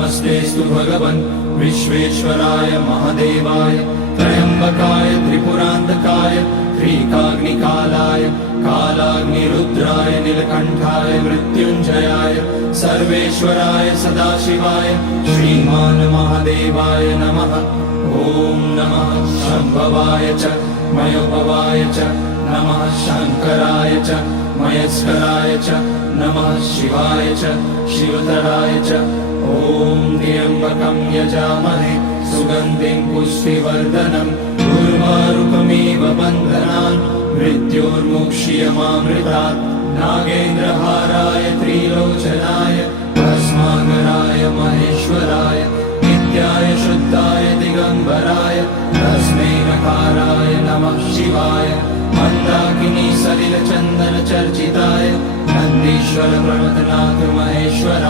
नमस्तेस्तु भगवन् विश्वेश्वराय महादेवाय त्र्यम्बकाय त्रिपुरान्तकाय त्रिकाग्निकालाय कालाग्निरुद्राय नीलकण्ठाय मृत्युञ्जयाय सर्वेश्वराय सदाशिवाय श्रीमान् महादेवाय नमः। ॐ नमः शम्भवाय च मयोभवाय च नमः शङ्कराय च मयस्कराय च नमः शिवाय च शिवतराय च। ॐ त्र्यम्बकं यजामहे सुगन्धिं पुष्टिवर्धनम् उर्वारुकमिव बन्धनान् मृत्योर्मुक्ष्यमामृतात्। नागेन्द्रहाराय त्रिलोचनाय भस्माकराय महेश्वराय नित्याय शुद्धाय दिगम्बराय तस्मै नकाराय नमः शिवाय। मन्दाकिनी सलिलचन्दन चर्चिताय नन्दीश्वर प्रणतनाथ महेश्वराय